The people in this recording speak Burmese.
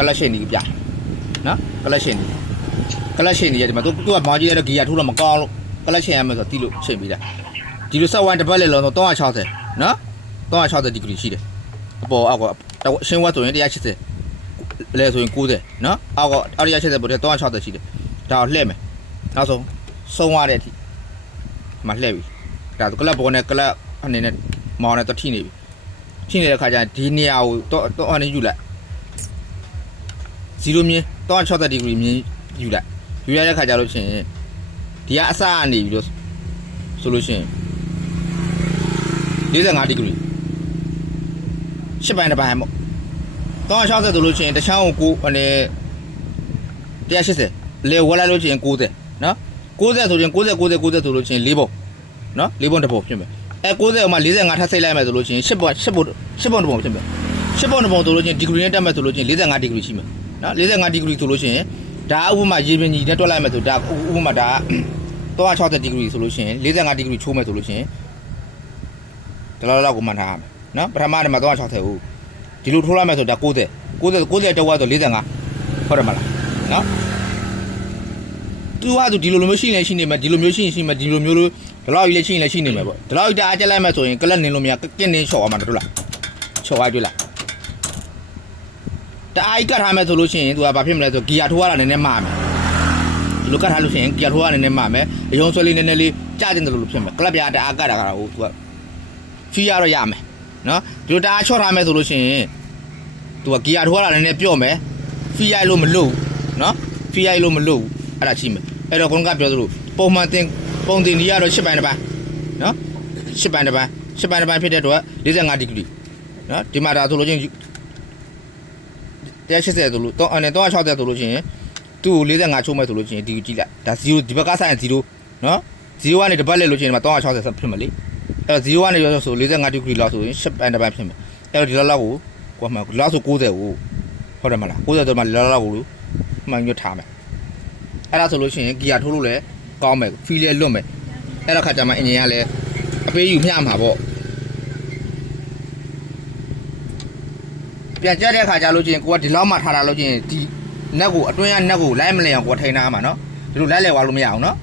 collection ဒီပြနော် collection ကြီးဒီမှာသူကမောင်ကြီးရဲ့ဂီယာထိုးတော့မကောင်းလို့ collection ရမယ်ဆိုတော့တီးလို့ချိန်ပြီးတာဒီလိုဆက်ဝိုင်းတစ်ပတ်လေလုံးတော့360နော်360 degree ရှိတယ်အပေါ်အောက်ကရှင်းဝတ်ဆိုရင်180လဲဆိုရင်90နော်အောက်180ပေါ်တဲ့360ရှိတယ်ဒါကိုလှည့်မယ်နောက်ဆုံးရတဲ့အထိမှလှည့်ပြီဒါကလပ်ဘောနဲ့ကလပ်အနေနဲ့မောင်းနဲ့တော့ထိနေပြီထိနေတဲ့ခါကျရင်ဒီနေရာကိုတော့အနေယူလိုက်0မြင်း360 degree မြင်းယူလိုက်တဲ့ခါကျလို့ရှိရင်ဒီကအစကနေပြီးတော့ဆိုလို့ရှိရင်45 degree ရှစ်ပိုင်းတစ်ပိုင်းပေါ့360ဆိုလို့ရှိရင်တစ်ချောင်းကိုအနေ180လေဝက်လိုက်လို့ရှိရင်90နော်90ဆိုရင်90ဆိုလို့ရှိရင်4ပုံနော်4ပုံတစ်ပုံဖြစ်မယ်90မှာ45ထပ်စိတ်လိုက်မယ်ဆိုလို့ရှိရင်10ပုံတစ်ပုံဖြစ်မယ်10ပုံတစ်ပုံဆိုလို့ရှိရင် degree နဲ့တက်မယ်ဆိုလို့ရှိရင်45 degree ရှိမယ်နော်45 degree ဆိုလို့ရှိရင်ဒါဥပမာရေပင်ကြီးနဲ့တွက်လိုက်မယ်ဆိုဒါဥပမာဒါ360 degree ဆိုလို့ရှိရင်45 degree ချိုးမယ်ဆိုလို့ရှိရင်ဒီလောက်ကိုမှန်ထားရမယ်နော်ပထမမှာ360ဦးဒီလိုထိုးလိုက်မယ်ဆိုဒါ90တဝက်ဆို45ဟုတ်တယ်မလားနော်သူကဒီလိုမျိုးရှိနေမယ်ဒီလိုမျိုးရှိမယ်ဒီလိုမျိုးလို့ဒီလောက်ကြီးလည်းရှိနေမယ်ပေါ့ဒီလောက်ကြီးတအားကျလိုက်မယ်ဆိုရင်ကလပ်နင်းလို့မရကင်းနေချော်အောင်မှာတို့လားချော်သွားတွေ့လားတအားကြီးကတ်ထားမယ်ဆိုလို့ရှိရင်သူကဘာဖြစ်မလဲဆိုဂီယာထိုးရတာနည်းနည်းမှားမယ်ဒီလိုကတ်ထားလို့ရှိရင်ဂီယာထိုးရနည်းနည်းမှားမယ်အယုံဆွဲလေးနည်းနည်းလေးကြားတင်တယ်လို့ဖြစ်မယ်ကလပ်ပြားတအားကတ်တာကတော့သူကဖီးရတော့ရမယ်နော်ဒီလိုတအားချော့ထားမယ်ဆိုလို့ရှိရင်သူကဂီယာထိုးရတာနည်းနည်းပြော့မယ်ဖီးရိုက်လို့မလို့နော်ဖီးရိုက်လို့မလို့အဲ့ဒါရှိမယ်အဲ့တော့ကိုကပြောသလိုပုံမှန်ပုံတင်ကြီးကတော့10ပိုင်းတစ်ပိုင်းနော်10ပိုင်းတစ်ပိုင်းဖြစ်တဲ့အတွက်45 degree နော်ဒီမှာဒါဆိုလို့ချင်း180ဆိုလို့360ဆိုလို့ချင်းသူ့ကို45ချိုးမယ်ဆိုလို့ချင်းဒီကြည့်လိုက်ဒါ0ဒီဘက်ကဆိုင်0နော်0ကနေတပတ်လဲလို့ချင်းဒီမှာ360ဖြစ်မယ်လေအဲ့တော့0ကနေရောဆို45 degree လောက်ဆိုရင်10ပိုင်းတစ်ပိုင်းဖြစ်မယ်အဲ့တော့ဒီလောက်ကိုကွာမှလောက်ဆို90ကိုဟုတ်တယ်မလား90ဆိုမှလောက်ကိုမှန်ညွတ်ထားမယ်အဲ့ဒါဆိုလို့ရှိရင်ဂီယာထိုးလို့လည်းကောင်းမယ်ဖီးလည်းလွတ်မယ်အဲ့တော့ခါကျမှအင်ဂျင်ကလည်းအပေးယူမျှမှာပေါ့ပြန်ကြတဲ့ခါကျလို့ချင်းကိုကဒီလောက်မှထားတာလို့ချင်းဒီနက်ကိုအတွင်းကနက်ကိုလိုက်မလဲအောင်ကိုထိန်းထားမှာနော်ဒီလိုလိုက်လဲသွားလို့မရအောင်နော်